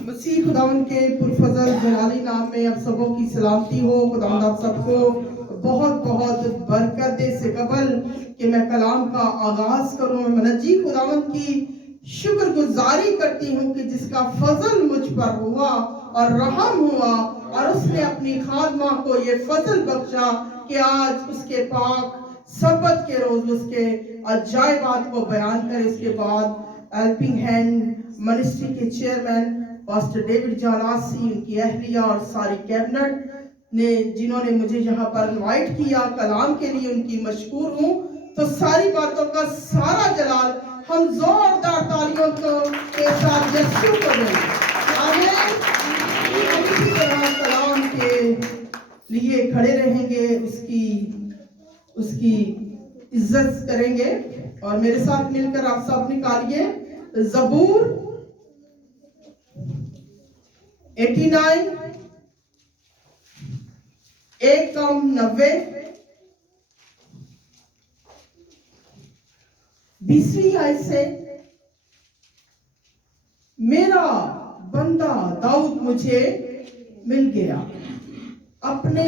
मसीह खुदावन के पुरफजल जलाली नाम में आप सबों की सलामती हो। खुदावन आप सबको बहुत बहुत बरकत दे। से कबल कि मैं कलाम का आगाज करूं, मैं मनजी खुदावन की शुक्रगुजारी करती हूं कि जिसका फजल मुझ पर हुआ और रहम हुआ और उसने अपनी खादमा को ये फजल बख्शा कि आज उसके पाक सबत के रोज उसके अजायबात को बयान करे। इसके बाद हेल्पिंग हैंड मिनिस्ट्री के चेयरमैन पास्टर डेविड जानासी, उनकी अहलिया और सारी कैबिनेट ने जिन्होंने मुझे यहाँ पर इनवाइट किया कलाम के लिए, उनकी मशकूर हूँ। तो सारी बातों का सारा जलाल हम जोरदार तालियों के साथ यीशु को दें। आमीन। हम इसी तरह कलाम के लिए खड़े रहेंगे, उसकी इज्जत करेंगे। और मेरे साथ मिलकर आप सब निकालिए ज़बूर 89 1 कम 90 20वीं आयत से, मेरा बंदा दाऊद मुझे मिल गया, अपने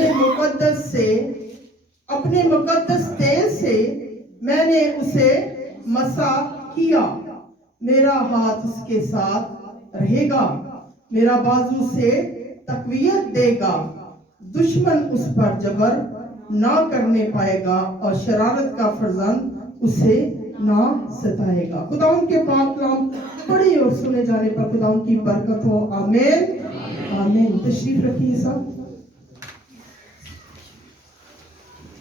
मुकद्दस तेल से मैंने उसे मसा किया। मेरा हाथ उसके साथ रहेगा, मेरा बाजू से तकवीयत देगा। दुश्मन उस पर जबर ना करने पाएगा और शरारत का फर्जंद उसे ना सताएगा। खुदाउन के पाक कलाम पढ़े और सुने जाने पर खुदाउन की बरकत हो। आमीन आमीन। तशरीफ रखिए सब।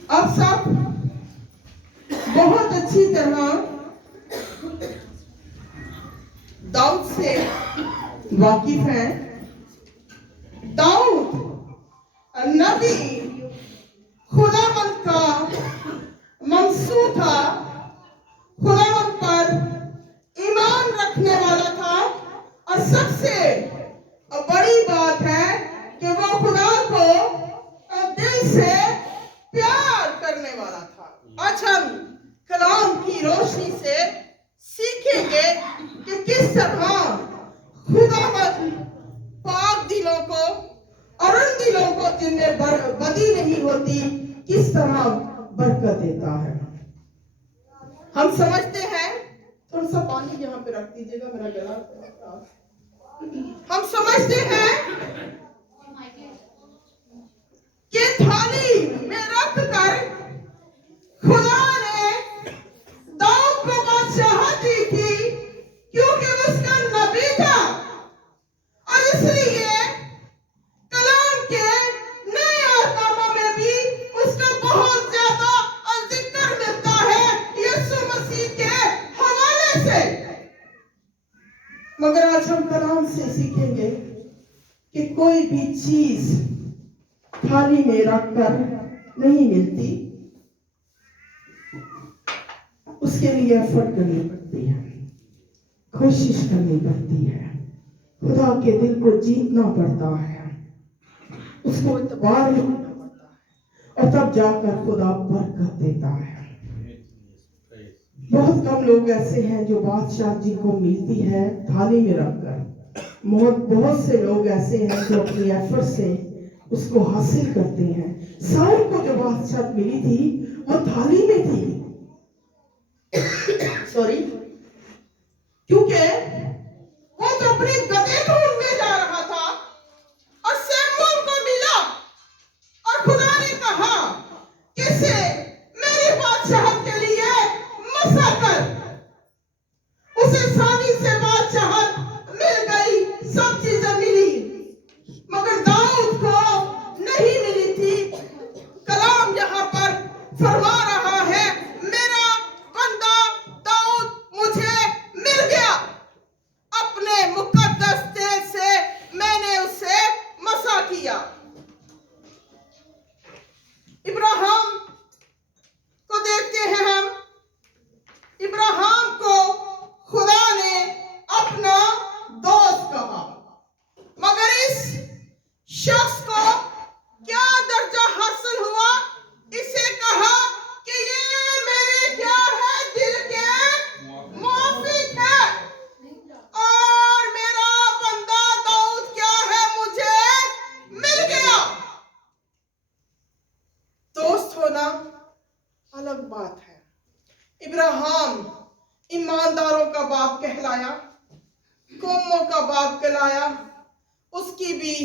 आप सब बहुत अच्छी तरह दाऊद से वाकिफ हैं। दाऊद नबी खुदावंद का मंसूर था, खुदावंद पर ईमान रखने वाला था और सबसे बड़ी बात है कि वो खुदा को दिल से प्यार करने वाला था। आज हम कलाम की रोशनी से सीखेंगे कि किस तरह खुदावंद पाक दिलों को और उन दिलों को जिनमें बदी नहीं होती किस तरह बरकत देता है। हम समझते हैं, थोड़ा सा पानी यहाँ पे रख दीजिएगा, मेरा गला। हम समझते हैं कि थाली में रख कर खुदा ने दाऊद को बादशाहत दी थी क्योंकि उसका नबी था, और इसलिए कलाम के नए आत्माओं में भी उसका बहुत ज्यादा जिक्र मिलता है यीशु मसीह के हवाले से। मगर आज हम कलाम से सीखेंगे कि कोई भी चीज थाली में रखकर नहीं मिलती, उसके लिए एफर्ट करनी पड़ती है, कोशिश करनी पड़ती है, खुदा के दिल को जीतना पड़ता है, उसको इत्बार करना पड़ता है, और तब जाकर खुदा बरकत देता है। बहुत कम लोग ऐसे हैं जो बादशाह जिनको मिलती है थाली में रखकर। बहुत से लोग ऐसे हैं जो अपनी एफर्ट से उसको हासिल करते हैं। साउल को जो बादशाह मिली थी वो थाली में थी सॉरी, क्योंकि वो तो अपने गधे को ढूंढने जा रहा था और सैमुअल को मिला और खुदा ने कहा कि इसे मेरी बादशाहत के लिए मसा कर। उसे आसानी से बादशाहत मिल गई, सब चीजें मिली, मगर दाऊद को नहीं मिली थी। कलाम यहाँ पर फरमा रहा है, मेरा बंदा दाऊद मुझे मिल गया, अपने मुकद्दस बाप कहलाया, उसकी भी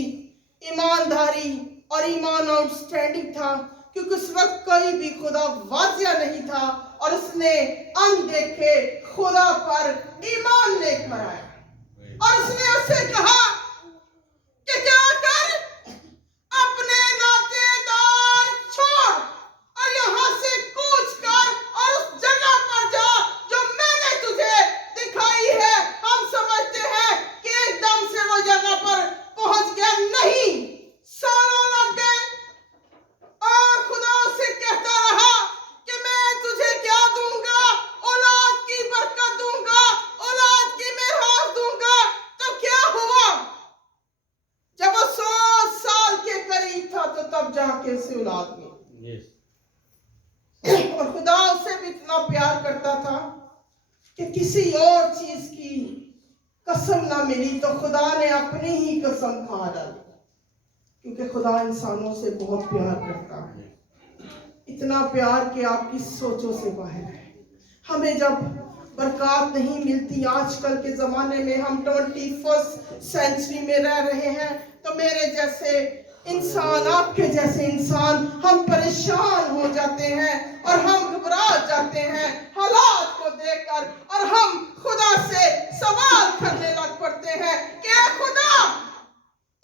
ईमानदारी और ईमान आउटस्टैंडिंग था, क्योंकि उस वक्त कोई भी खुदा वाजिया नहीं था और उसने अनदेखे खुदा पर ईमान लेकर आया। और उसने उससे कहा कि क्या कर, अपने नातेदार छोड़ और यहाँ से कूच कर और उस जगह पर जा जो मैंने तुझे दिखाई है। हम समझते हैं कि एकदम से वो जगह पर पहुंच गया, नहीं, सालों लग गए और खुदा उससे कहता रहा कि मैं तुझे क्या दूंगा, औलाद की बरकत दूंगा, औलाद की मेरास दूंगा। तो क्या हुआ, जब वो 100 साल के करीब था तो तब जाके उसे औलाद मिली। और खुदा उससे भी इतना प्यार करता था कि किसी और चीज की कसम ना मिली तो खुदा ने अपनी ही कसम खा डाली, क्योंकि खुदा इंसानों से बहुत प्यार करता है, इतना प्यार कि आपकी सोचों से बाहर है। हमें जब बरकत नहीं मिलती, आजकल के ज़माने में हम 21st सेंचुरी में रह रहे हैं, तो मेरे जैसे इंसान, आपके जैसे इंसान, हम परेशान हो जाते हैं और हम घबरा जाते हैं हालात को देखकर, और हम खुदा से सवाल करने लग पड़ते हैं कि ऐ खुदा,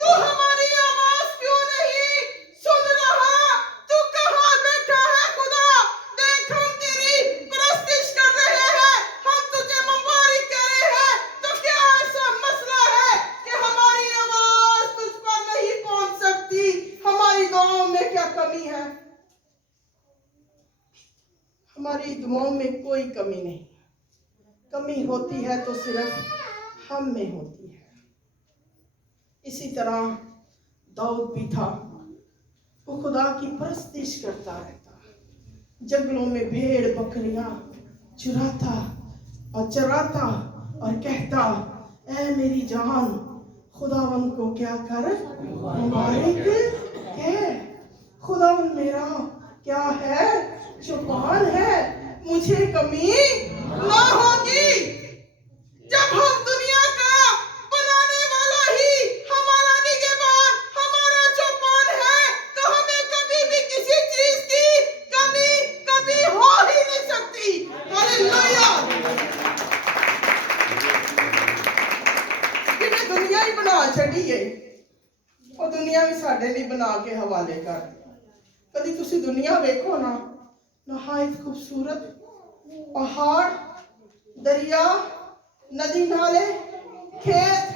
तू हमारी आवाज क्यों नहीं सुन रहा, तू कहाँ बैठा है खुदा, देख हम तेरी परस्तिश कर रहे हैं, हम तुझे मुबारक कर रहे हैं, तो क्या ऐसा मसला है कि हमारी आवाज तुझ पर नहीं पहुंच सकती, हमारी दुआओं में क्या कमी है? हमारी दुआओं में कोई कमी नहीं, कमी होती है तो सिर्फ हम में होती है। इसी तरह दाऊद भी था, वो खुदा की परस्तिश करता रहता, जंगलों में भेड़ बकरियां चुराता और चराता और कहता, ऐ मेरी जान, खुदावन को क्या कर मुबारक है, खुदावन मेरा क्या है, चौपान है, मुझे कमी ना होगी। जब हम दुनिया का बनाने वाला ही हमारा निगहबान, हमारा चौपान है, तो हमें कभी भी किसी चीज की कमी कभी हो ही नहीं सकती। हालेलुया। जिन्हें दुनिया ही बना छड़ी है, और दुनिया भी साडे लिए बना के हवाले कर। कभी तुसी दुनिया देखो ना, नहायत खूबसूरत पहाड़, दरिया, नदी नाले, खेत,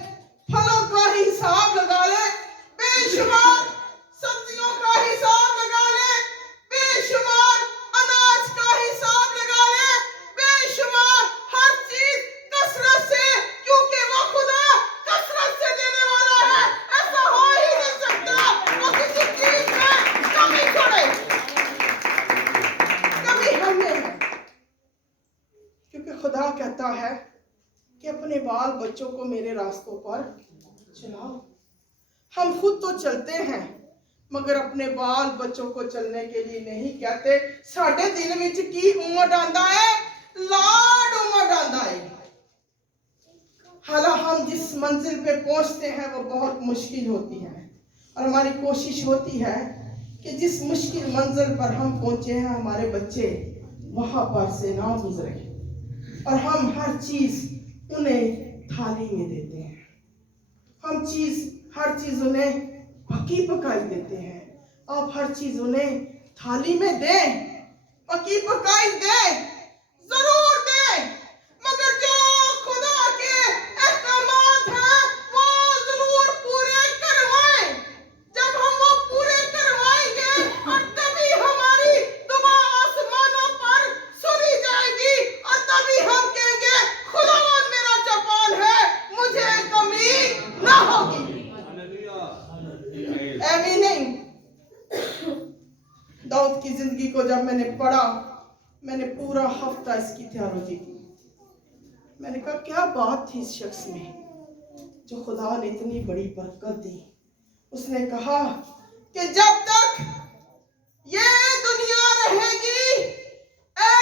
फलों का हिसाब लगा ले, बेशुमार सब्जियों का हिसाब लगा ले, बेशुमार अनाज का हिसाब लगा ले, बेशुमार हर चीज कसरत से, क्योंकि वो खुदा कसरत से देने वाला है, ऐसा हो ही नहीं सकता वो किसी चीज में कमी करे। कमी हमें है, क्योंकि खुदा कहता है कि अपने बाल बच्चों को मेरे रास्तों पर चलाओ। हम खुद तो चलते हैं, मगर अपने बाल बच्चों को चलने के लिए नहीं कहते। साढ़े दिल विच की उमड़ आंदा है, लाड उमड़ आंदा है। हालांकि हम जिस मंजिल पे पहुंचते हैं वो बहुत मुश्किल होती है, और हमारी कोशिश होती है कि जिस मुश्किल मंजिल पर हम पहुंचे हैं, हमारे बच्चे वहां पर से ना गुजरे, और हम हर चीज उन्हें थाली में देते हैं, हम हर चीज उन्हें पकी पकाई देते हैं। आप हर चीज उन्हें थाली में दें, पकी पकाई दें, जरूर दें, मगर जो खुदा के अहकामात हैं वो जरूर पूरे करवाएं। जब हम वो पूरे करवाएंगे, और तभी हमारी दुआ आसमानों पर सुनी जाएगी, और तभी हम कहेंगे, खुदावन मेरा जवान है, मुझे कमी ना होगी। ऐवी नहीं। दाऊद की जिंदगी को जब मैंने पढ़ा, मैंने पूरा हफ्ता इसकी थियोलॉजी की। मैंने कहा क्या बात थी इस शख्स में जो खुदा ने इतनी बड़ी बरकत दी। उसने कहा कि जब तक ये दुनिया रहेगी, ऐ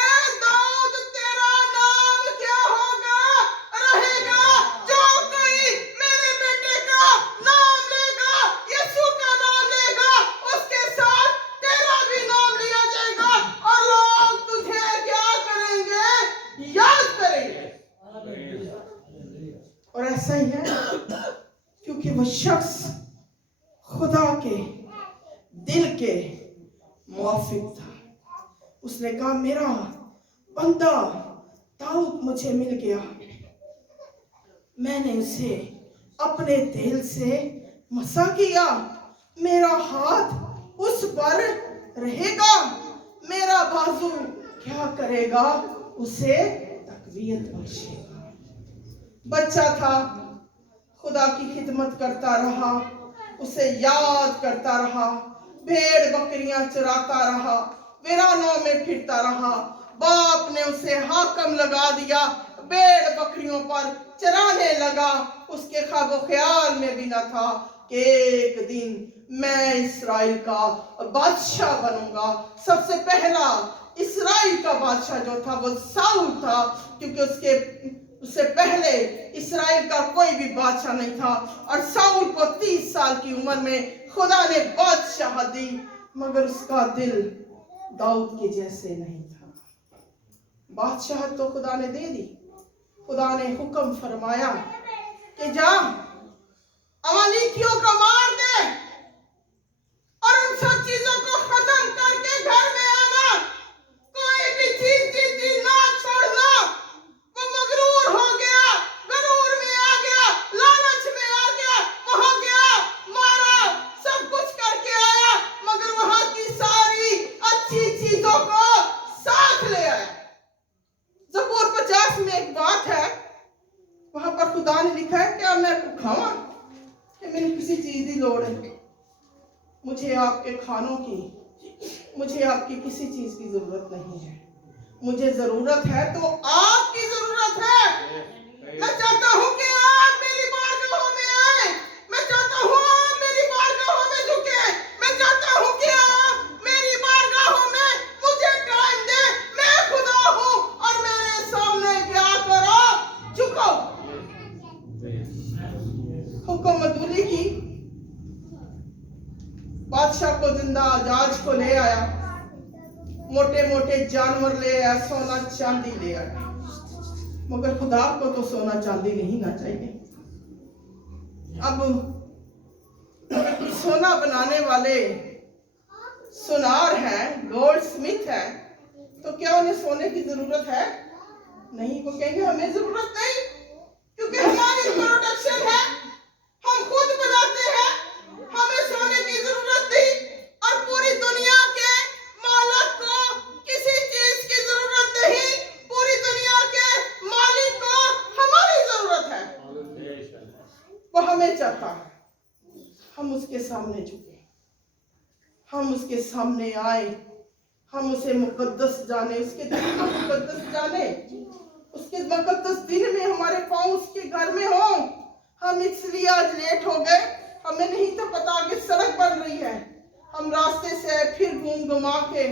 दाऊद तेरा नाम क्या होगा, रहेगा। जो कोई मेरे क्योंकि वो शख्स खुदा के दिल के मुआफिक था। उसने कहा मेरा बंदा दाऊद मुझे मिल गया, मैंने उसे अपने दिल से मसा किया, मेरा हाथ उस पर रहेगा, मेरा बाजू क्या करेगा, उसे तकवीयत बख्शेगा। बच्चा था, खुदा की खिदमत करता रहा, उसे याद करता रहा, भेड़ बकरियां चराता रहा, वीरानों में फिरता रहा। बाप ने उसे हाकम लगा दिया, भेड़ बकरियों पर चराने लगा। उसके ख्वाबो ख्याल में भी न था कि एक दिन मैं इस्राइल का बादशाह बनूंगा। सबसे पहला इस्राइल का बादशाह जो था वो साउल था, क्योंकि उससे पहले इस्राइल का कोई भी बादशाह नहीं था। और साउल को 30 साल की उम्र में खुदा ने बादशाह दी, मगर उसका दिल दाऊद के जैसे नहीं था। बादशाह तो खुदा ने दे दी। खुदा ने हुक्म फरमाया कि जा अमालेकियों को मार दे और उन सब चीजों को खत्म करके घर में आना, कोई भी चीज ना छोड़ना। वो मगरूर हो गया, गरूर में आ गया, लालच में आ गया, वहां गया, मारा, सब कुछ करके आया, मगर वहां की सारी अच्छी चीजों को साथ ले आया। ज़बूर 50 में एक बात है, वहां पर खुदा ने लिखा है क्या मैं खावा कि मैंने किसी चीज की लोड़ है, मुझे आपके खानों की, मुझे आपकी किसी चीज की जरूरत नहीं है। मुझे जरूरत है तो आपकी जरूरत है। मैं चाहता हूं कि आप मेरी बारगाहों में आए, मैं चाहता हूं आप मेरी बारगाहों में झुके, मैं चाहता हूं कि आप मेरी बारगाहों में मुझे टाइम दे। मैं खुदा हूं और मेरे सामने क्या करो, झुको। हुक्म मंजूरी की, बादशाह को जिंदा जहाज को ले आया, मोटे मोटे जानवर ले आया, सोना चांदी ले आया, मगर खुदा को तो सोना चांदी नहीं ना चाहिए। अब सोना बनाने वाले सुनार हैं, गोल्ड स्मिथ है, तो क्या उन्हें सोने की जरूरत है? नहीं। वो कहेंगे हमें जरूरत नहीं, क्योंकि हमारी प्रोडक्शन है, हम खुद बनाते हैं, हमें सोने की जरूरत नहीं। और पूरी दुनिया के मालिक को किसी चीज की जरूरत नहीं, पूरी दुनिया के मालिक को हमारी जरूरत है। वो हमें चाहता है हम उसके सामने झुके, हम उसके सामने आए, हम उसे मुकद्दस जाने, उसके दिन को मुकद्दस जाने, उसके मुकद्दस दिन में हमारे पांव उसके घर में हो। हम इसलिए आज लेट हो गए, हमें नहीं तो पता कि सड़क बन रही है, हम रास्ते से फिर घूम घुमा के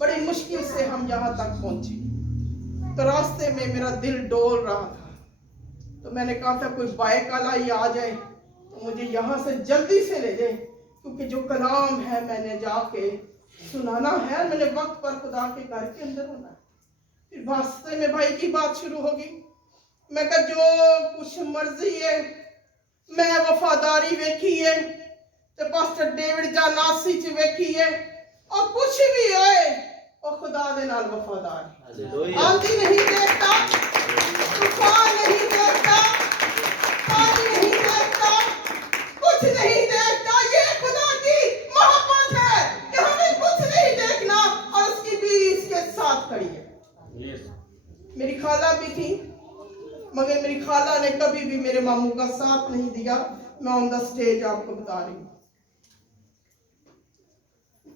बड़ी मुश्किल से हम यहाँ तक पहुंचे। तो रास्ते में मेरा दिल डोल रहा था, तो मैंने कहा था कोई बाइक वाला ही आ जाए तो मुझे यहाँ से जल्दी से ले जाए, क्योंकि जो कलाम है मैंने जाके सुनाना है, मैंने वक्त पर खुदा के घर के अंदर होना है। फिर रास्ते में भाई की बात शुरू होगी। मैं कहा जो कुछ मर्जी है, मैं वफादारी वेखी है तो पास्टर डेविड जा नासी च वेखी है, और कुछ भी होए और खुदा दे नाल वफादार है। आंधी नहीं देखता, तूफान नहीं देखता, पानी नहीं देखता, कुछ नहीं देखता, ये खुदा की मोहब्बत है कि हमें कुछ नहीं देखना और उसकी बीवी इसके साथ खड़ी है। मेरी खाला भी थी, मगर मेरी खाला ने कभी भी मेरे मामू का साथ नहीं दिया। मैं ऑन द स्टेज आपको बता रही हूँ।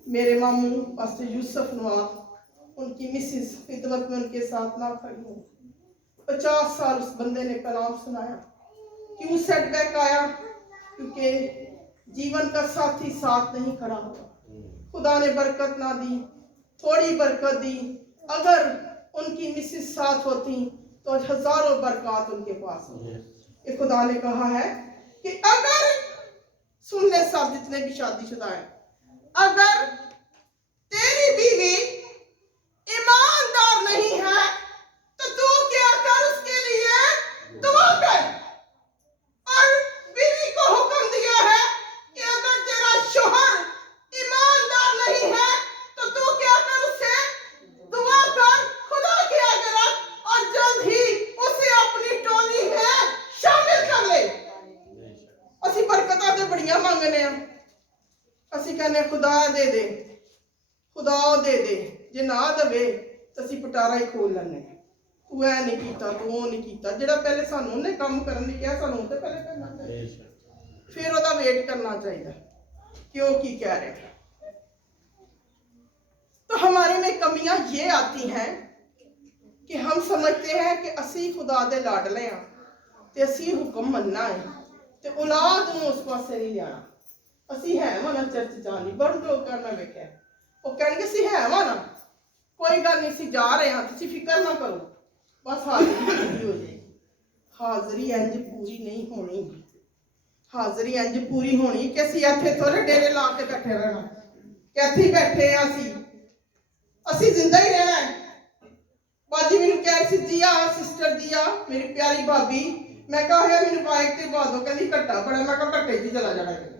मेरे मामू पास्टर यूसुफ नवाब, उनकी मिसिस खिदमत में उनके साथ ना खड़ी हूँ। 50 साल उस बंदे ने कलाम सुनाया। क्यों सेटबैक आया? क्योंकि जीवन का साथी साथ नहीं खड़ा हुआ। खुदा ने बरकत ना दी, थोड़ी बरकत दी। अगर उनकी मिसिस साथ होती तो हजारों बरकत उनके पास होती। ये खुदा ने कहा है कि अगर, सुन ले सब जितने भी शादीशुदा हैं, अगर तेरी बीवी ईमानदार नहीं है तो तू क्या कर, उसके लिए दुआ कर। और बीवी को हुक्म बड़ियां मंगने आ, असी कहने खुदा दे दे, खुदा दे दे, जे ना दवे तो असी पटारा ही खोल लैने, तू ऐ नहीं कीता, तू वो नहीं कीता। जिहड़ा पहले सानू उन्हें काम करन लई कहा सानू तो पहले करना चाहिए, फिर ओहदा वेट करना चाहिए कि वो की कह रहे। तो हमारे में कमियां ये आती हैं कि हम समझते हैं कि असी खुदा दे लाडले हाँ ते असी हुक्म मनना है ते औलाद नूं उस पासे नहीं लियाना। असी है वा ना चर्च जानी, बड़े लोग मैं वेख्या वो कहणगे असी है वा ना, कोई गल नहीं, असी जा रहे हैं, तुसीं फिक्र ना करो, बस हाज़री पूरी हो जाएगी। हाज़री इंज पूरी नहीं होनी, हाज़री इंज पूरी होनी कि असी इत्थे थोड़े डेरे ला के बैठे रहना कि इत्थे बैठे हैं, असी जिंदा ही रहना है। बाजी मैनू कह रही जी आ सिस्टर जी आ मेरी प्यारी भाभी, मैं कहा है मैनू बाइक ते पा दो, कहती घट्टा बड़ा, मैं कहा घट्टे च चला जाना है।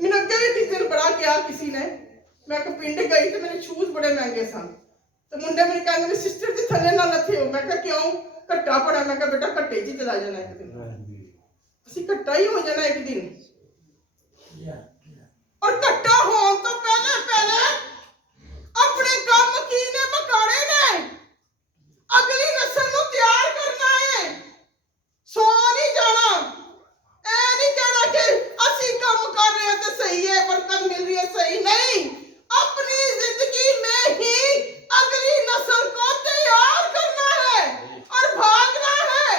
मैंने अगे भी किसी दिन बड़ा किया किसी ने, मैं पिंड गई तो मेरे शूज बड़े महंगे सन, तो मुंडे मेरे कहने सिस्टर जी थले ना लथे हो, मैं कहा क्यों, घट्टा बड़ा, मैं कहा बेटा घट्टे च चला जाना एक दिन, असी घट्टा ही हो जाना एक दिन। और घट्टा होने तो पहले पहले अपने काम की ने मकाड़े ने अगली नस्ल नूं तैयार करना है, सो नहीं जाना। ऐ नहीं कहना कि असी काम कर रहे हैं तो सही है, बरकत मिल रही है, सही नहीं, अपनी जिंदगी में ही अगली नस्ल को तैयार करना है और भागना है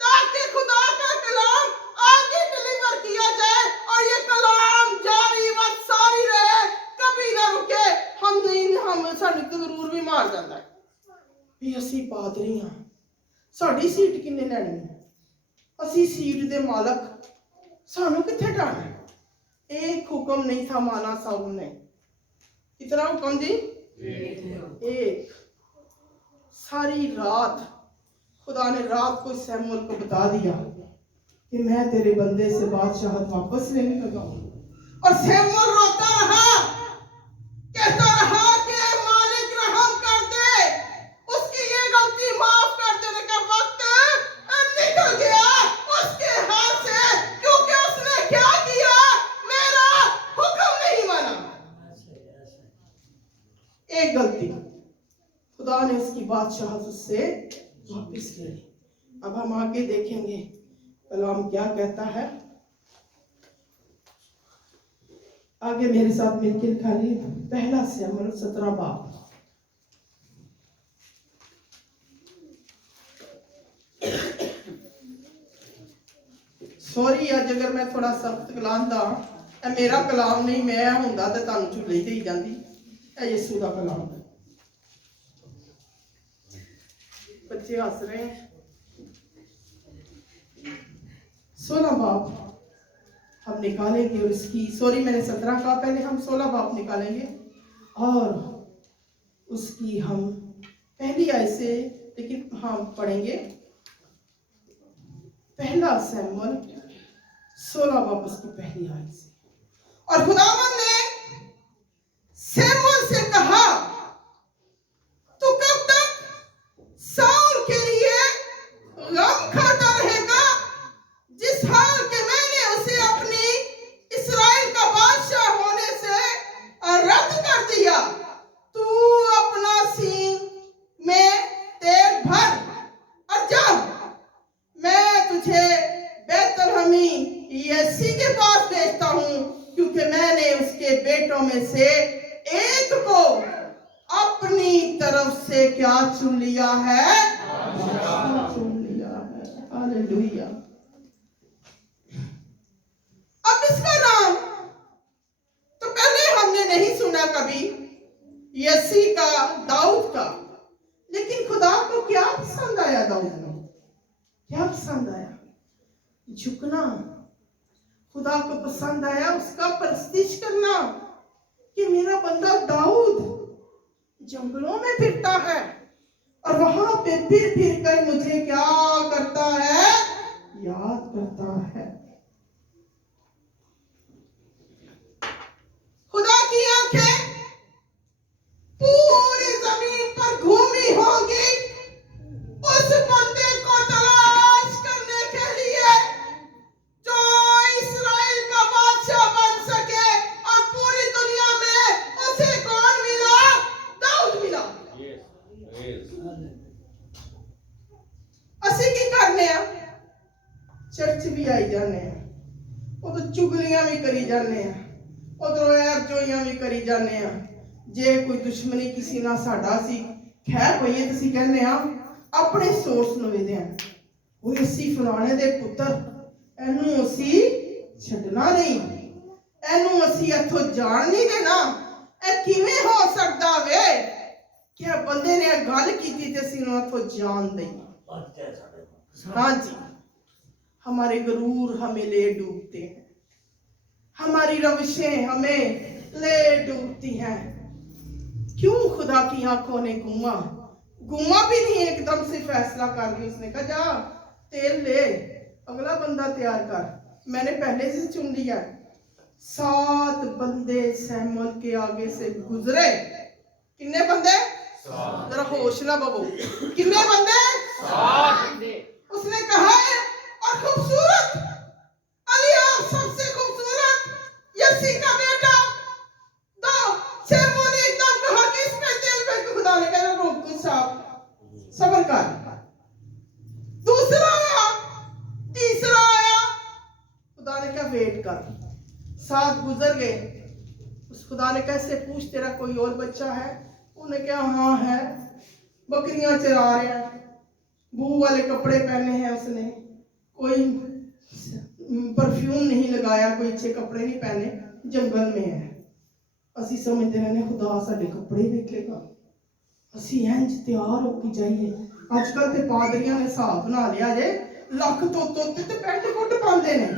ताकि खुदा का कलाम आगे डिलीवर किया जाए और ये कलाम जारी व सारी रहे, कभी ना रुके। हम सानू तो जरूर भी मार जाता है भी असी पादरी हाँ, साड़ी सीट किन्ने लैनी है, असी सीट दे मालक, सानू किथे जाना है। एक हुक्म नहीं था माना साहब ने, कितना हुक्म जी, एक। सारी रात खुदा ने रात को सैमुअल को बता दिया कि मैं तेरे बंदे से बादशाहत वापस लेने लगा हूं, और सैमुअल रोता रहा, कहता रहा कि मालिक रहम कर दे, उसकी ये गलती माफ कर देने का वक्त निकल गया उसके हाथ से, क्योंकि उसने क्या किया, मेरा हुक्म नहीं माना। एक गलती, खुदा ने उसकी बादशाहत उससे वापस ले ली। अब हम आगे देखेंगे कलाम क्या कहता है, आगे मेरे साथ मिलकर खाली पहला सैमुअल 17 बाब। सॉरी आज अगर मैं थोड़ा सख्त कलाम दा, मेरा कलाम नहीं, मैं हुंदा ते तुहानू झूले ही जांदी, यीशु दा कलाम है। बच्चे हंस रहे हैं। 16 बाब हम निकालेंगे और इसकी, सॉरी मैंने 17 कहा, पहले हम 16 बाब निकालेंगे और उसकी हम पहली आयत से, लेकिन हाँ पढ़ेंगे पहला सैमुअल 16 बाब उसकी पहली आयत से। और खुदावंद ने सैमुअल से कहा, तू कब तक साउल के लिए गम खाता रहेगा, जिस हाल के मैंने उसे अपनी इस्राएल का बादशाह होने से रद्द कर दिया। तू अपना सींग में तेल भर और जा, मैं तुझे बैतलहमी यसी के पास भेजता हूँ, क्योंकि मैंने उसके बेटों में से एक को अपनी तरफ से क्या चुन लिया है, चुन लिया है। हालेलुया। अब इसका नाम तो पहले हमने नहीं सुना कभी, यसी का, दाऊद का, लेकिन खुदा को क्या पसंद आया, दाऊद को क्या पसंद आया, झुकना। खुदा को पसंद आया उसका परस्तिश करना, कि मेरा बंदा दाऊद जंगलों में फिरता है और वहां पे फिर फिर कर मुझे क्या करता है, याद करता है। खुदा की आंखें पूरी जमीन पर घूमी होंगी उस बंदे को तलाश करने के लिए जो इस ਉਹ ਤਾਂ ਚੁਗਲੀਆਂ ਵੀ ਕਰੀ ਜਾਂਦੇ ਆ, ਉਧਰੋਂ ਐਬ ਜੋਈਆਂ ਵੀ ਕਰੀ ਜਾਂਦੇ ਆ। ਜੇ ਕੋਈ ਦੁਸ਼ਮਣੀ ਕਿਸੇ ਨਾਲ ਸਾਡਾ ਸੀ ਖੈਰ ਪਈਏ, ਤੁਸੀਂ ਕਹਿੰਦੇ ਆ ਆਪਣੇ ਸੋਰਸ ਨੂੰ ਵੇਦੇ ਆ, ਉਹ ਅਸੀਂ ਫਲਾਣੇ ਦੇ ਪੁੱਤਰ, ਇਹਨੂੰ ਅਸੀਂ ਛੱਡਣਾ ਨਹੀਂ, ਇਹਨੂੰ ਅਸੀਂ ਇੱਥੋਂ ਜਾਣ ਨਹੀਂ ਦੇਣਾ। ਇਹ ਕਿਵੇਂ ਹੋ ਸਕਦਾ ਵੇ कि बंदे ने गल की थी तो जान दई। हाँ जी, हमारे गरूर हमें ले डूबते हैं, हमारी रविशें हमें ले डूबती हैं। क्यों खुदा की आंखों ने घूमा भी नहीं, एकदम से फैसला कर लिया। उसने कहा जा तेल ले, अगला बंदा तैयार कर, मैंने पहले से चुन लिया। 7 बंदे सैमुअल के आगे से गुजरे। कितने बंदे? जरा होश ना बबो, कितने बंदे? 7। उसने कहा है और खूबसूरत एलीआब सबसे खूबसूरत यसी का बेटा दो। सैमुअल ने एकदम कहा कि इसमें तेल फेंक। खुदा ने कहा रोक कुछ साहब सब्र कर। दूसरा आया, तीसरा आया, खुदा ने कहा वेट कर। 7 गुजर गए। उस खुदा ने कहा से पूछ तेरा कोई और बच्चा है? उन्हें क्या हाँ है, बकरियां चरा रहा है, बू वाले कपड़े पहने हैं उसने, कोई परफ्यूम नहीं लगाया, कोई अच्छे कपड़े नहीं पहने, जंगल में है। असी समझते रहने खुदा साडे कपड़े देखेगा, असी इंज तैयार होके जाइए। आजकल ते पादरियां ने हिसाब बना लिया जे, लख तोते ते पैंट कोट पांदे ने।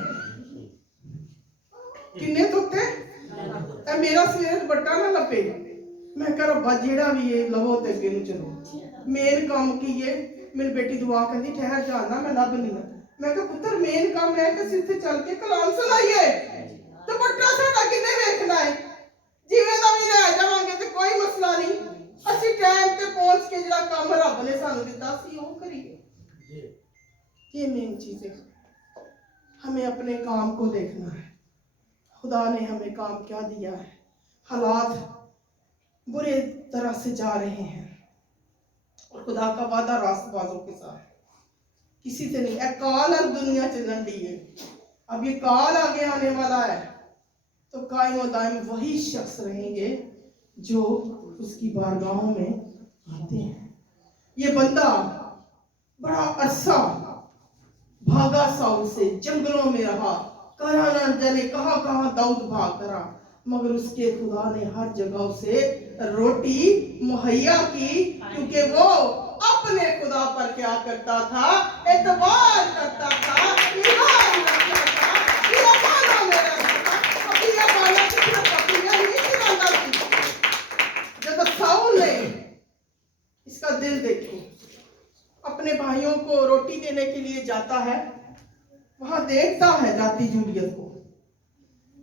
किन्ने तोते? मेरा सिर बट्टा ना लपे। मैं कह रहा जेड़ा भी ये लवो ते अगे नु चलो। मेन काम की है, मेरी बेटी दुआ कहती ठहर जाना मैं लब नहीं। मैं कहा पुत्र मेन काम है कि सिर्फ चल के कलाम सुनाइए, तो बट्टा साडा किन्ने देखना है? जिवें दा भी ले जावांगे ते कोई मसला नहीं, असि टाइम ते पहुंच के जेड़ा काम रब ने सानू दिता सी वो करिए। ये मेन चीज है, हमें अपने काम को देखना है। खुदा ने हमें काम क्या दिया है? हालात बुरे तरह से जा रहे हैं और खुदा का वादा रास्तबाजों के साथ किसी से नहीं। काल और दुनिया चलन दी है, अब ये काल आगे आने वाला है, तो कायम और दायम वही शख्स रहेंगे जो उसकी बारगाहों में आते हैं। ये बंदा बड़ा अरसा भागा साउल से, जंगलों में रहा, कहा ना जाने कहाँ दाऊद भागता रहा, मगर उसके खुदा ने हर जगह उसे रोटी मुहैया की, क्योंकि वो अपने खुदा पर क्या करता था? एतबार करता था, ईमान रखता था, ये माना मेरा था। अभी ये माना कितना कपिया नहीं माना थी। जब साउल ने इसका दिल देखो, अपने भाइयों को रोटी देने के लिए जाता है, वहां देखता है जाति जूलियत को,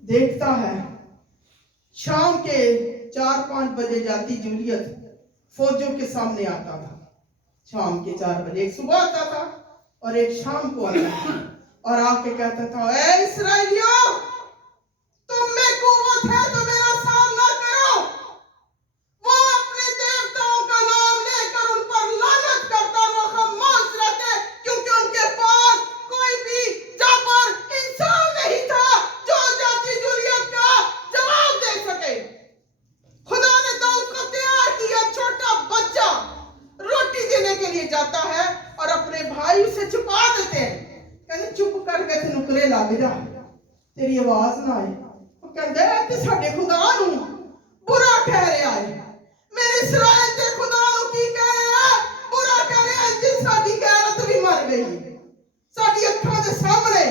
देखता है। शाम के 4-5 बजे जाती जूलियत फौजों के सामने आता था। शाम के 4 बजे, एक सुबह आता था और एक शाम को आता था, और आके कहता था ए इस्राएलियों, तुम में कुव्वत है तो मेरा सामना करो। वो अपने देवताओं का नाम लेकर उन पर लानत करता वो खामोश रहते, क्योंकि उनके पास कोई भी जाबर इंसान नहीं था जो जाति जूलियत का जवाब दे सके। खुदा ने दाऊद को तैयार किया, छोटा बच्चा रोटी देने के लिए जाता है और अपने भाई उसे छुपा देते हैं। कहते चुप करके ते नुकरे लग जा, तेरी आवाज ना आए। वो कहते हैं ते साडे खुदा नू बुरा कह रहा है, मेरे इस्राएल दे खुदा नू की कह रहा है? बुरा कह रहा है। जिस साडी गैरत भी मर गई, साडी अखां दे सामने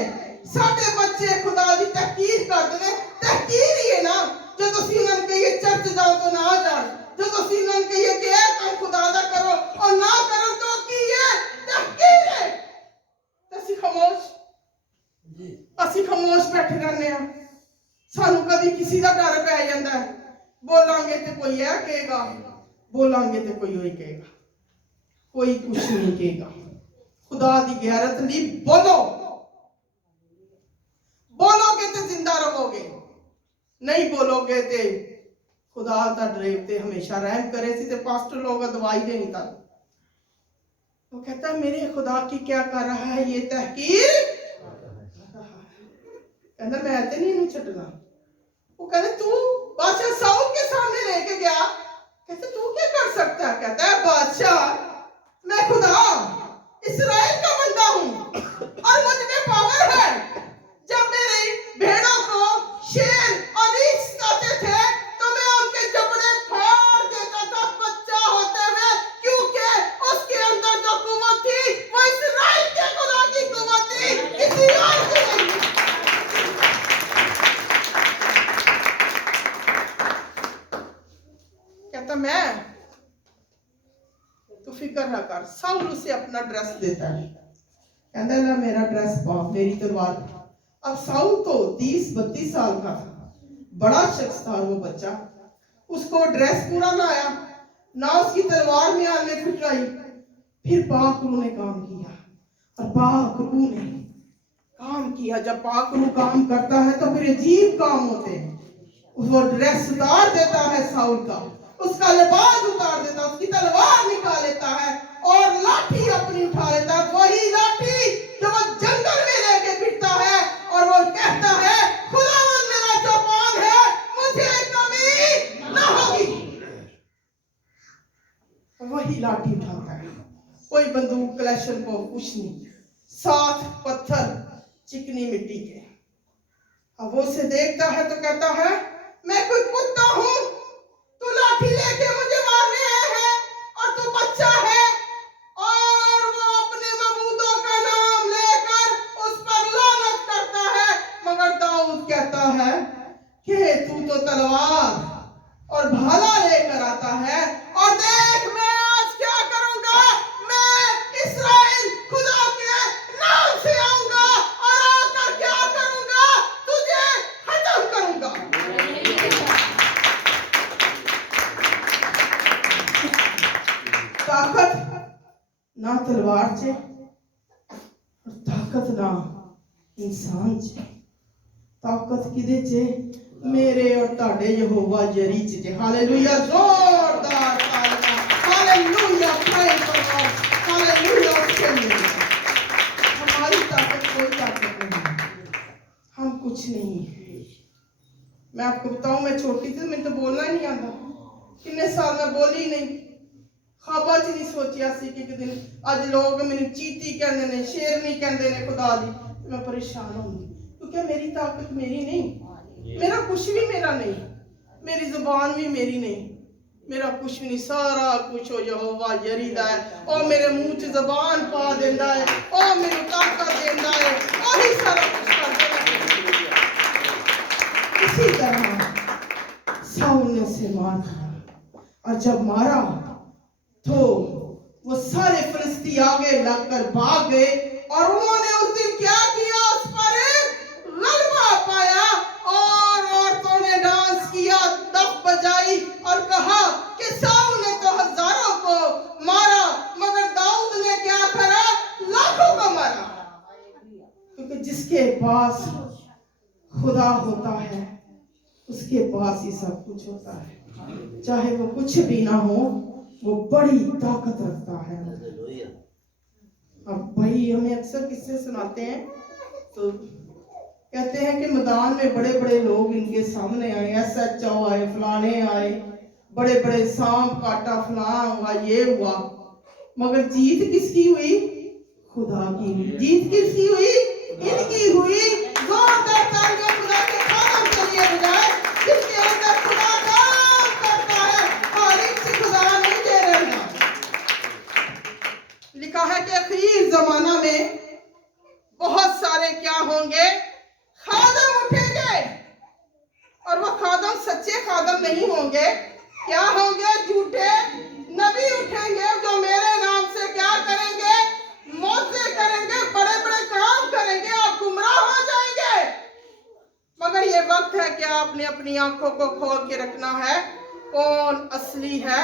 साडे बच्चे खुदा दी तहकीर करदे ने। तहकीर ही है ना, जो तुसी उन्हां नूं कहिए चर्च जाओ तो ना जान, जो तुसी उन्हां नूं कहिए कि ए काम खुदा दा करो और ना करो, तो की है? तहकीर है। ਅਸੀਂ ਖਾਮੋਸ਼ ਬੈਠੇ ਰਹਿੰਦੇ ਆ। ਸਾਨੂੰ ਕਦੀ ਕਿਸੇ ਦਾ ਡਰ ਪੈ ਜਾਂਦਾ ਹੈ, ਬੋਲਾਂਗੇ ਤੇ ਕੋਈ ਇਹ ਕਹੇਗਾ, ਬੋਲਾਂਗੇ ਤੇ ਕੋਈ ਉਹੀ ਕਹੇਗਾ, ਕੋਈ ਕੁਝ ਨਹੀਂ ਕਹੇਗਾ। खुदा दी गैरत ਲਈ बोलो, बोलोगे तो जिंदा रहोगे, नहीं बोलोगे तो खुदा दा ड्रेव ते हमेशा रहम करे सी ते पास्टर लोग दवाई देनी था। वो कहता है मेरे खुदा की क्या कर रहा है ये तहकीर। कहता मैं तो नहीं इन्हें छड़ना। वो कहते तू बादशाह साउल के सामने लेके गया, कहते तू क्या कर सकता है? कहता है बादशाह मैं खुदा इस्राएल का बंदा हूं और मुझ में पावर है। जब मेरी भेड़ों को शेर और रीछ आते थे तो मैं उनके जबड़े फाड़ देता था बच्चा होते हुए, क्योंकि उसके अंदर जो कुव्वत थी वो इस्राएल के खुदा की कुव्वत थी, किसी और की नहीं। कहता मैं, तू फिक्र ना कर। साउल उसे अपना ड्रेस देता है, कहता ना मेरा ड्रेस पा, मेरी तलवार। अब साउल तो 30-32 साल का था, बड़ा शख्स था वो बच्चा। उसको ड्रेस पूरा ना आया, ना उसकी तलवार में आने फिट आई। फिर पाक रूह ने काम किया और पाक रूह ने काम किया। जब पाक रूह काम करता है तो फिर अजीब काम होते हैं। वो ड्रेस उतार देता है साउल का, उसका लिबास उतार देता है, उसकी तलवार निकाल लेता है और लाठी अपनी उठा लेता है। वही लाठी जो वो जंगल में लेके फिरता है और वो कहता है खुदावंद मेरा चौपान है, मुझे कमी ना होगी। वही लाठी उठाता है, कोई बंदूक कलेशन को कुछ नहीं, 7 पत्थर चिकनी मिट्टी के। अब वो उसे देखता है तो कहता है मैं कोई कुत्ता हूं, तू लाठी लेके मुझे मारने आया है और तू बच्चा है। और वो अपने महबूदों का नाम लेकर उस पर लानत करता है। मगर दाऊद कहता है कि तू तो तलवार और भाला लेकर आता है, और देख मैं आज क्या करूंगा, मैं इस्राएल खुदा के नाम से आऊंगा और आकर क्या करूंगा, तुझे खत्म करूंगा। ताकत ना तलवार से और ताकत ना इंसान से, ताकत किदे चे? मेरे और ताड़े यहोवा यरी चे। हालेलुया, जोरदार तालियां, hallelujah, praise the Lord, hallelujah. हमारी ताकत कोई ताकत नहीं, हम कुछ नहीं है। मैं आपको बताऊं, मैं छोटी थी, मैं तो बोलना ही नहीं आता, कितने साल मैं बोली नहीं, खाबा च नहीं सोचिया सी कि एक दिन अज लोग मैंने चीती कहते ने, शेरनी कहते ने खुदा दी, मैं परेशान होंगी क्योंकि मेरी ताकत मेरी नहीं, मेरा कुछ भी मेरा नहीं, मेरी जुबान भी मेरी नहीं, मेरा कुछ भी नहीं, सारा कुछ हो यहोवा यरी दा है। ओ मेरे मुंह च जुबान पा देंदा है, ओ मेनू ताकत देंदा है, वही सारा कुछ कर देना। इसी तरह साउल ने उसे मार खाया, और जब मारा तो वो सारे फरिश्ती आगे लगकर भाग गए और उन्होंने उस दिन क्या किया, उस पर गलबा पाया और औरतों ने डांस किया, दफ बजाई और कहा कि साउल ने तो हजारों को मारा मगर दाऊद ने क्या करा, लाखों को मारा। क्योंकि जिसके पास खुदा होता है उसके पास ही सब कुछ होता है, चाहे वो कुछ भी ना हो, वो बड़ी ताकत रखता है। अब भाई हमें अक्सर किस्से सुनाते हैं तो कहते हैं कि मैदान में बड़े बड़े लोग इनके सामने आए, SHO आए, फलाने आए, बड़े बड़े सांप काटा, फलां हुआ, ये हुआ, मगर जीत किसकी हुई? खुदा की हुई। जीत किसकी हुई? इनकी हुई। जोरदार तालियां खुदा के खानों के लिए बजाए, जिसके अंदर खुदा काम करता है, खालिद से खुदा नहीं दे रहा। लिखा है कि आखिर जमाना में बहुत सारे क्या होंगे, खादम उठेंगे, और वो खादम सच्चे खादम नहीं होंगे, क्या होंगे? झूठे नबी उठेंगे जो मेरे नाम से क्या करेंगे, मौजे करेंगे, बड़े बड़े काम करेंगे, आप गुमराह हो जाएंगे। मगर ये वक्त है कि आपने अपनी आंखों को खोल के रखना है, कौन असली है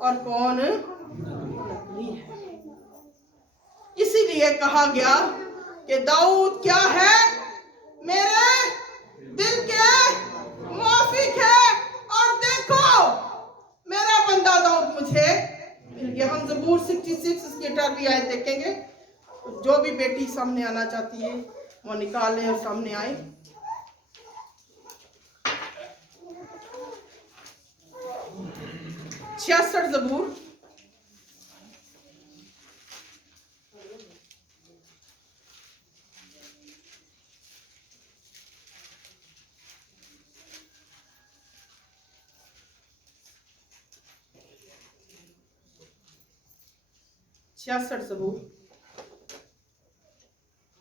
और कौन नकली है। इसीलिए कहा गया कि दाऊद क्या है, मेरे दिल के मुआफिक है, और देखो मेरा बंदा दाऊद मुझे मिल गया। हम ज़बूर 66 इसकी 18वीं आयत देखेंगे। जो भी बेटी सामने आना चाहती है वो निकाल ले और सामने आए। 66 ज़बूर।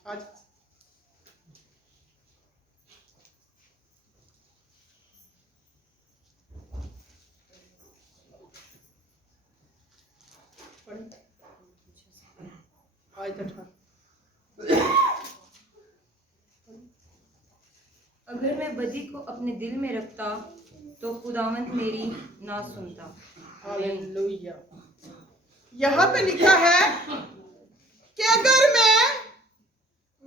आज अगर मैं बदी को अपने दिल में रखता तो खुदावंद मेरी ना सुनता। हालेलुया। यहाँ पे लिखा है कि अगर मैं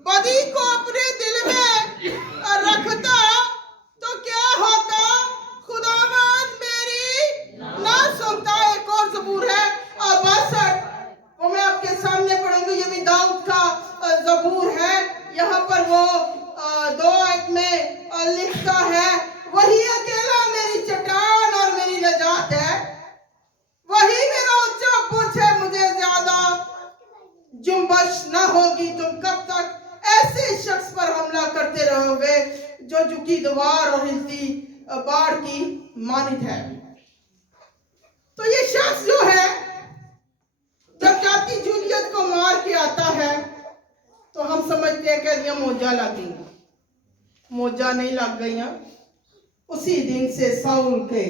बदी को अपने दिल में रखता तो क्या होता, खुदावंद मेरी ना सुनता। एक और ज़बूर है 62, वो मैं आपके सामने पढ़ूंगी। ये भी दाऊद का ज़बूर है। यहाँ पर वो 2 आयत में लिखता है, वही अकेला मेरी चट्टान और मेरी नजात है, वही मेरा ऊंचा पुरुष है, मुझे ज्यादा जुम्बश न होगी। तुम कब तक ऐसे शख्स पर हमला करते रहोगे जो झुकी दीवार और हिलती बाढ़ की मानित है। तो ये शख्स जो है, जब जाती जूलियत को मार के आता है तो हम समझते हैं कि मोजा लग गई। मोजा नहीं लग गई। उसी दिन से साउल के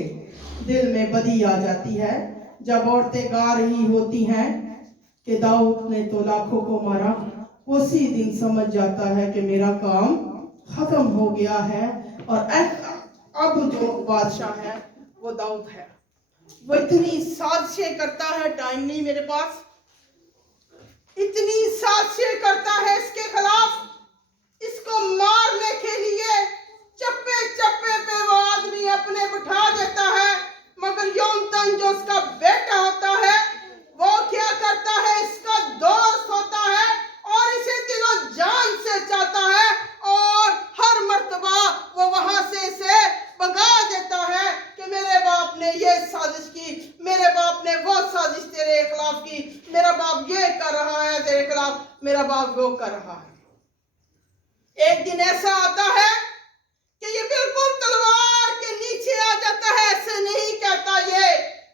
दिल में बदी आ जाती है। जब औरतें गा रही होती हैं कि दाऊद ने तो लाखों को मारा, उसी दिन समझ जाता है कि मेरा काम खत्म हो गया है और अब जो बादशाह है वो दाऊद है। वो इतनी साजिशें करता है, टाइम नहीं मेरे पास, इतनी साजिशें करता है इसके खिलाफ, इसको मारने के लिए चप्पे चप्पे पे वो आदमी अपने बिठा देता है। मगर योनतन जो उसका बेटा होता है वो क्या करता है, इसका दोस्त होता है और इसे दिलो जान से चाहता है और हर मर्तबा वो वहां से इसे भगा देता है कि मेरे बाप ने ये साजिश की, मेरे बाप ने वो साजिश तेरे खिलाफ की, मेरा बाप ये कर रहा है तेरे खिलाफ, मेरा बाप वो कर रहा है। एक दिन ऐसा आता है कि ये बिल्कुल तलवार के नीचे आ जाता है। ऐसे नहीं कहता ये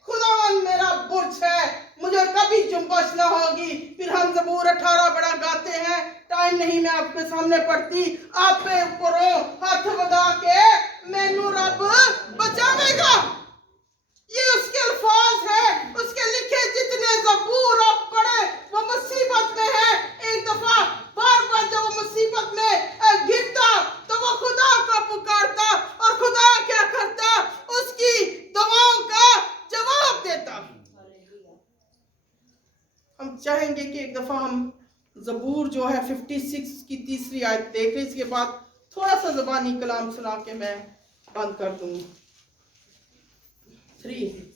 खुदावन मेरा बुर्ज है, मुझे कभी जुम्बश ना होगी। फिर हम ज़बूर 18 बड़ा गाते हैं, टाइम नहीं मैं आपके सामने पढ़ती। आप पे करो हाथ बधा के मैनू रब बचावेगा, ये उसके अल्फाज है। उसके लिखे जितने ज़बूर आप पढ़े वो मुसीबत में है। एक दफा बार बार जब वो मुसीबत में गिरता तो वो खुदा को पुकारता और खुदा क्या करता, उसकी दुआओं का जवाब देता। हम चाहेंगे कि एक दफा हम ज़बूर जो है 56 की 3री आयत देख लें। इसके बाद थोड़ा सा ज़बानी कलाम सुना के मैं बंद कर दूंगी। 3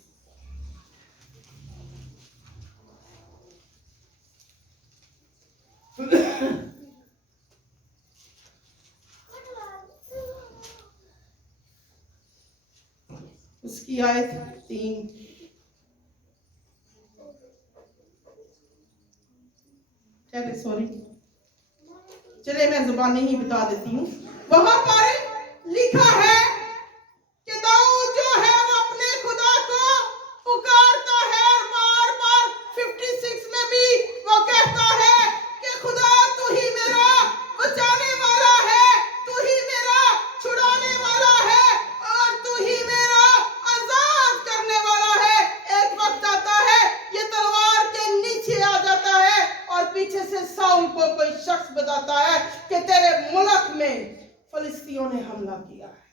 उसकी आयत 3 सॉरी, चले मैं जुबानी ही बता देती हूँ। वहां पर लिखा है कि दाऊद जो है वो अपने खुदा को पुकारता है और बार बार 56 में भी वो कहता है कि खुदा तू ही मेरा बचाने वाला है, तू ही मेरा छुड़ाने वाला है और तू ही मेरा आजाद करने वाला है। एक वक्त आता है ये तलवार के नीचे आ जाता है और पीछे से साउल को कोई शख्स बताता है कि तेरे मुल्क में फलिस्तियों ने हमला किया है।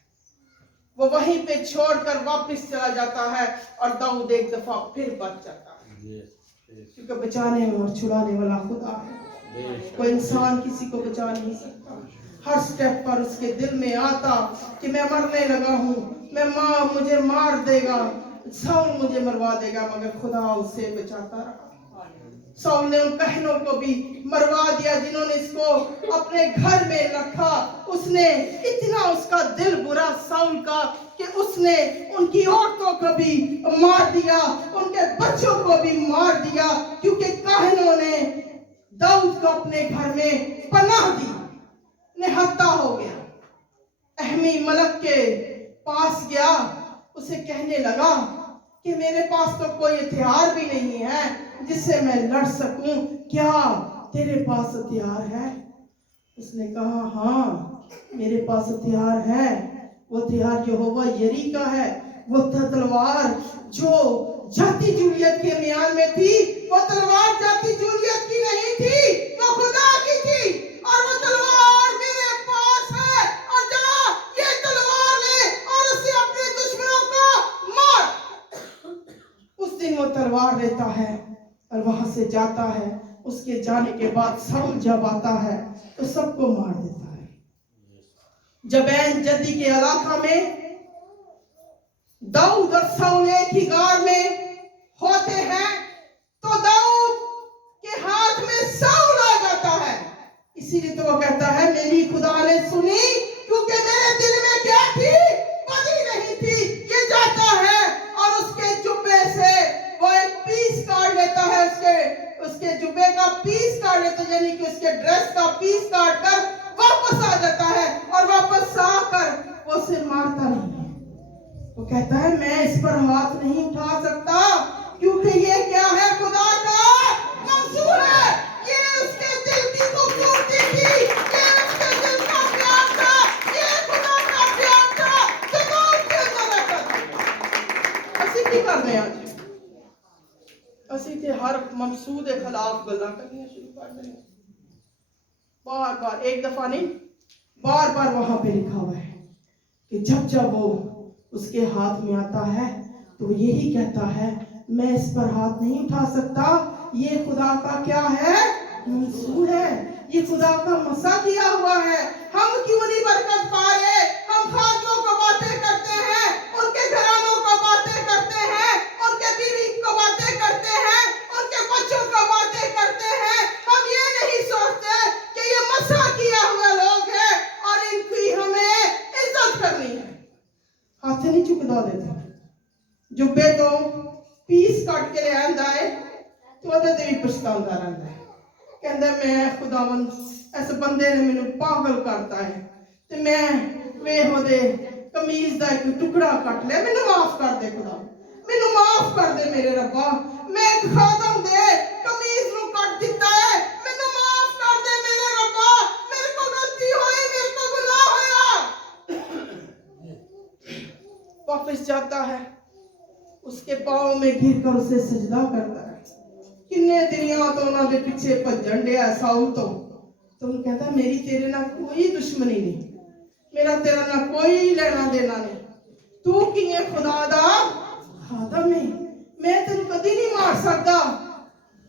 वो वहीं पे छोड़कर वापस चला जाता है और दाऊद एक दफा फिर बच जाता है, क्योंकि बचाने और छुड़ाने वाला खुदा है। कोई इंसान किसी को बचा नहीं सकता। हर स्टेप पर उसके दिल में आता कि मैं मरने लगा हूँ, मुझे मार देगा, साउल मुझे मरवा देगा, मगर खुदा उसे बचाता रहा। साउल ने उन कहनों को भी मरवा दिया जिन्होंने इसको अपने घर में रखा। उसने इतना उसका दिल बुरा साउल का कि उसने उनकी औरतों को भी मार दिया, उनके बच्चों को भी मार दिया, क्योंकि कहनों ने दाऊद को अपने घर में पनाह दी। निहत्था हो गया। अहमी मलक के पास गया, उसे कहने लगा कि मेरे पास तो कोई हथियार भी नहीं है जिससे मैं लड़ सकूं, क्या तेरे पास हथियार है? उसने कहा हाँ मेरे पास हथियार है। वो हथियार यहोवा यरी का है। वो तलवार जो जाति जूलियत के म्यान में थी, वो तलवार जाति जूलियत की नहीं थी, वो खुदा की थी। और वो तलवार मेरे पास है, और जा ये तलवार ले और उसे अपने दुश्मनों को मार। उस दिन वो तलवार लेता है और वहां से जाता है। उसके जाने के बाद साउल जब आता है तो सबको मार देता है। जबैन जद्दी के इलाका में दाऊद और साउल एक ही गार में होते हैं तो दाऊद के हाथ में साउल आ जाता है। इसीलिए तो वो कहता है मेरी खुदा ने सुनी, क्योंकि मेरे दिल में क्या थी? बदी नहीं थी। ये जाता है और उसके जुब्बे से वो एक पीस काट लेता है, उसके जुब्बे का पीस काट लेता है, यानी कि उसके ड्रेस का पीस काट कर वापस आ जाता है। और वापस आकर वो उसे मारता नहीं है। वो कहता है मैं इस पर हाथ नहीं उठा सकता, क्योंकि ये क्या है? खुदा का मंसूर है। ये उसके दिल की खूबसूरती थी, ये उसके दिल का प्यार था, ये खुदा का प्यार था जो दाऊद के अंदर रहता था। ਅਸੀਂ ਕੀ ਕਰਦੇ ਹਾਂ? ਅਸੀਂ ਤੇ हर मकसूद के खिलाफ गल्लां करनियां शुरू कर देंगे। बार बार, एक दफा नहीं, बार बार वहां पे लिखा हुआ है कि जब जब वो उसके हाथ में आता है तो यही कहता है मैं इस पर हाथ नहीं उठा सकता। ये खुदा का क्या है? मंसूर है। ये खुदा का मसा किया हुआ है। हम क्यों नहीं बरकत पा रहे? हम खादियों को बातें करते हैं, उनके घरानों को बातें करते हैं, उनके बीवी को बातें करते हैं, उनके बच्चों को बातें करते हैं। हम ये नहीं सोचते कि ये मसा किया हुआ लोग हैं और इनकी हमें इज्जत करनी है। हाथ नहीं चुकदा देते। जुब्बे तो पीस कट के ले आंदा है तो ਉਹਦੇ ਤੇ ਵੀ ਪਛਤਾਉਂਦਾ ਰਹਿੰਦਾ ਹੈ। ਕਹਿੰਦਾ ਮੈਂ ਖੁਦਾਵੰਦ ਇਸ ਬੰਦੇ ਨੇ ਮੈਨੂੰ ਪਾਗਲ ਕਰਤਾ ਹੈ ਤੇ ਮੈਂ ਵੇਖ ਉਹਦੇ ਕਮੀਜ਼ ਦਾ ਇੱਕ ਟੁਕੜਾ ਕੱਟ ਲਿਆ। ਮੈਨੂੰ ਮਾਫ ਕਰ ਦੇ ਖੁਦਾ, ਮੈਨੂੰ ਮਾਫ ਕਰ ਦੇ ਮੇਰੇ ਰੱਬਾ। ਮੈਂ ਇੱਕ ਖਾਦਮ ਦੇ ਕਮੀਜ਼ ਨੂੰ ਕੱਟ ਦਿੱਤਾ ਹੈ, ਮੈਨੂੰ ਮਾਫ ਕਰ ਦੇ ਮੇਰੇ ਰੱਬਾ। ਮੇਰੇ ਕੋਲ ਗਲਤੀ ਹੋਈ, ਮੇਰੇ ਕੋਲ ਗੁਨਾਹ ਹੋਇਆ। वापस जाता है, उसके पाँव में गिर कर उसे सजदा करता है। किन्ने दिनिया तो उन्होंने पीछे भजन दिया साउल तो उन्हें कहता मेरी तेरे ना कोई दुश्मनी नहीं, मेरा तेरा ना कोई लेना देना नहीं, तू कि खुदा दा खादम है, मैं तेन कभी नहीं मार सकता।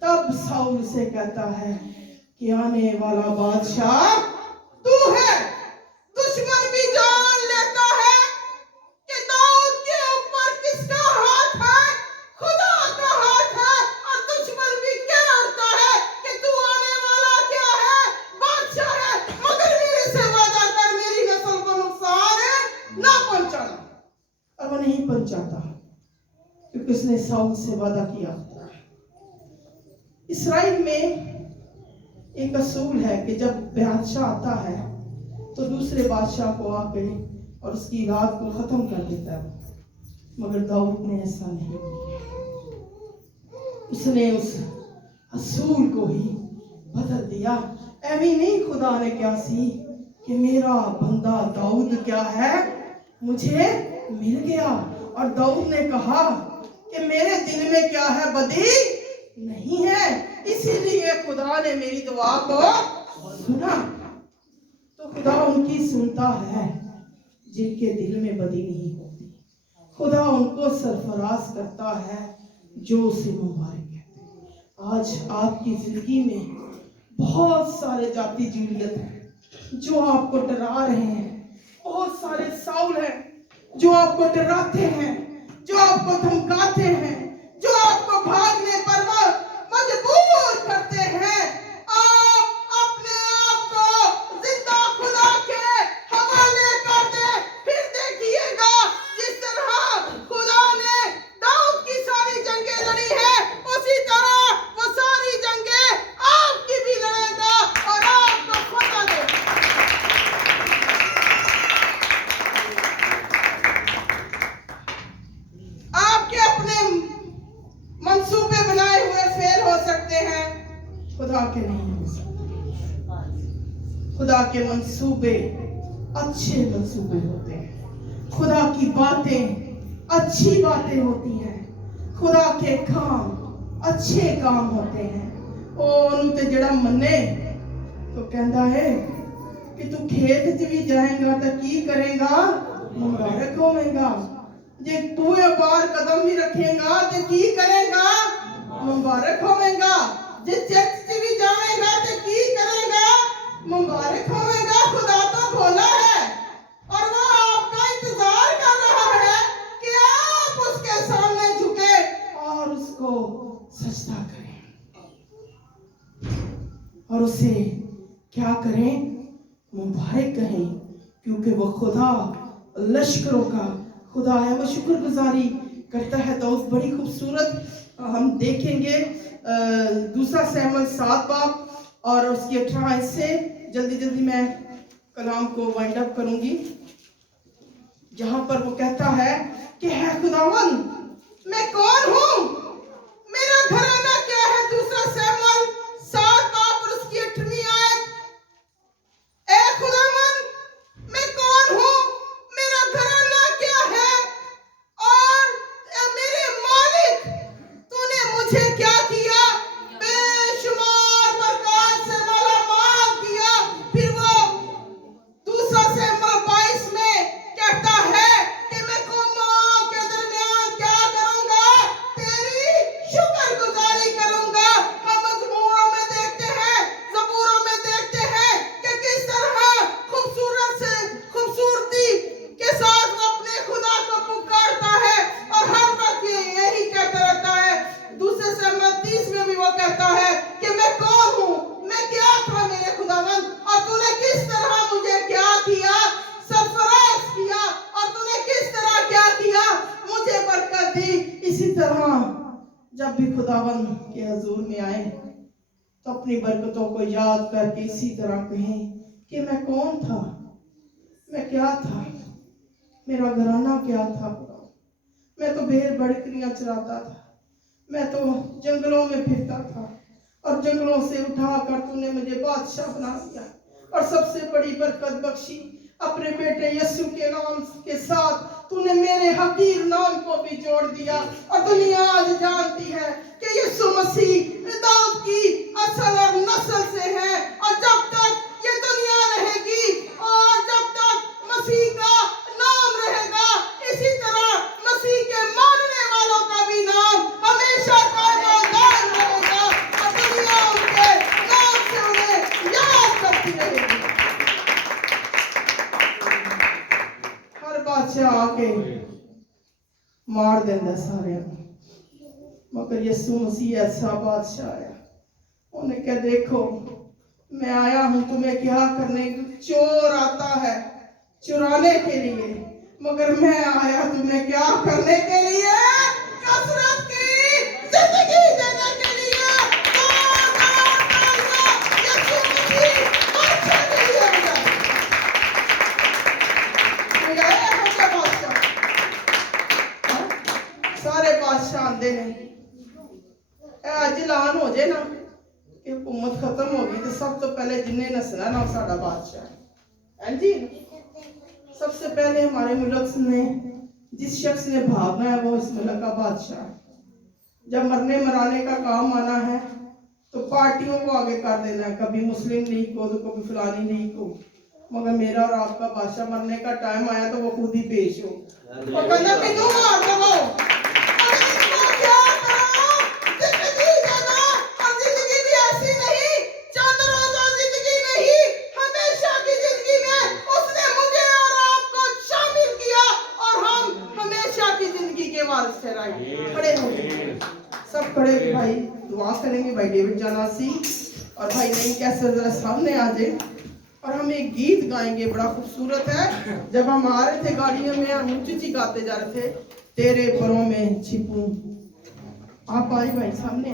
तब साउल से कहता है कि आने वाला बादशाह तू है। दुश्मन भी जान लेता है कि दाऊद के ऊपर किसका हाथ है? खुदा का हाथ है। और दुश्मन भी क्या करता है कि तू आने वाला क्या है? बादशाह है, मगर मेरे से वादा कर मेरी नस्ल को नुकसान है ना पहुंचाना। और वो नहीं पहुंचाता क्योंकि उसने साउल से वादा किया। इस्राएल में एक असूल है कि जब बादशाह आता है तो दूसरे बादशाह को आके और उसकी रात को खत्म कर देता है, मगर दाऊद ने ऐसा नहीं किया। उसने उस असूल को ही बदल दिया। ऐवी नहीं, खुदा ने क्या सी कि मेरा बंदा दाऊद क्या है, मुझे मिल गया। और दाऊद ने कहा कि मेरे दिल में क्या है? बदी नहीं है, इसीलिए खुदा ने मेरी दुआ को सुना। तो खुदा उनकी सुनता है जिनके दिल में बदी नहीं होती। खुदा उनको सरफराज करता है जो उसे मुबारक कहते हैं। आज आपकी जिंदगी में बहुत सारे जाति जूलियत हैं जो आपको डरा रहे हैं, बहुत सारे साउल हैं जो आपको डराते हैं, जो आपको धमकाते हैं, जो आपको भागने पर मजबूर खुदा के मंसूबे अच्छे मंसूबे होते हैं, खुदा की बातें अच्छी बातें होती हैं, खुदा के काम अच्छे काम होते हैं। ਉਹਨੂੰ ਤੇ ਜਿਹੜਾ ਮੰਨੇ तो कहता है कि तू खेत च भी जाएगा तो की करेगा, मुबारक होवेगा। जे तू बाहर कदम भी रखेगा तो की करेगा, मुबारक होवेगा। जे चर्च च भी जाएगा तो की करेगा, मुबारक होवेगा। खुदा तो भोला है और वो आपका इंतजार कर रहा है कि आप उसके सामने झुके और उसको सजदा करें और उसे क्या करें, मुबारक कहें, क्योंकि वो खुदा लश्करों का खुदा है। वो शुक्रगुजारी करता है। तो उस बड़ी खूबसूरत हम देखेंगे दूसरा शमूएल 7 बाब और उसकी 18 से जल्दी जल्दी मैं कलाम को वाइंड अप करूंगी, जहां पर वो कहता है कि है खुदावन मैं कौन हूं, मेरा घराना क्या है। दूसरा शमूएल 7 बाब और उसकी 18 आयत। ए खुदावन मैं कौन हूं, मेरा घराना क्या है और ए मेरे मालिक तूने मुझे क्या किया, बेशुमार बरकत से मालामाल किया। फिर वो दूसरा शमूएल 22 में कहता है कि मैं कौमों के दरमियान क्या करूंगा, तेरी शुक्रगुजारी करूंगा। हम मजमूरों में देखते हैं, ज़बूरों में देखते हैं कि किस तरह खूबसूरती के साथ वो अपने खुदा को पुकारता है और हर वक्त ये यही कहता रहता है। दूसरे शमूएल 30 में भी वो कहता है कि मैं कौन हूं, मैं क्या था मेरे खुदावन, और तूने किस तरह मुझे क्या किया, सरफराज किया, और तूने किस तरह क्या किया, मुझे बरकत दी। इसी तरह जब भी खुदावन के हुजूर में आए तो अपनी बरकतों को याद करके इसी तरह कहें कि मैं कौन था, मैं क्या था, मेरा घराना क्या था। मैं तो भेड़ बकरियां चराता था, मैं तो जंगलों में फिरता था और जंगलों से उठाकर तूने मुझे बादशाह बना दिया और सबसे बड़ी बरकत बख्शी अपने बेटे यीशु के नाम के साथ तूने मेरे हकीर नाम को भी जोड़ दिया। और दुनिया आज जानती है कि यीशु मसीह दाऊद की असल और नस्ल से है, और जब तक ये दुनिया रहेगी और जब तक मसीह का नाम रहेगा, इसी तरह मसीह के मानने वालों का भी नाम हमेशा कायम रहेगा और दुनिया उनके नाम से उन्हें याद करती रहेगी। हर बादशाह आके मार देंदा सारे, मगर यीशु मसीह ऐसा बादशाह है, उन्हें क्या देखो मैं आया हूं तुम्हें क्या करने। चोर आता है चुराने के लिए, मगर मैं आया तुम्हें क्या करने के लिए, कसरत की जिंदगी देने के लिए। यीशु मसीह बादशाह के लिए सारे बादशाह आंदे ने। अज ऐलान हो जाए ना कि हुकूमत खत्म हो गई तो सब तो पहले जिन्हें नसना ना साडा बादशाह है जी। सबसे पहले हमारे मुल्क ने जिस शख्स ने भागना है वो इस मुल्क का बादशाह है। जब मरने मराने का काम आना है तो पार्टियों को आगे कर देना है, कभी मुस्लिम लीग को तो कभी फलानी लीग को, मगर मेरा और आपका बादशाह मरने का टाइम आया तो वो खुद ही पेश हो और कहना कि तुम मार दो खड़े हो सब खड़े भाई दुआ करेंगे। भाई डेविड जानासी और भाई नहीं कैसे जरा सामने आ जाए और हम एक गीत गाएंगे, बड़ा खूबसूरत है। जब हम आ रहे थे गाड़ियों में हम ऊंची गाते जा रहे थे, तेरे परों में छिपूं। आप आए भाई सामने।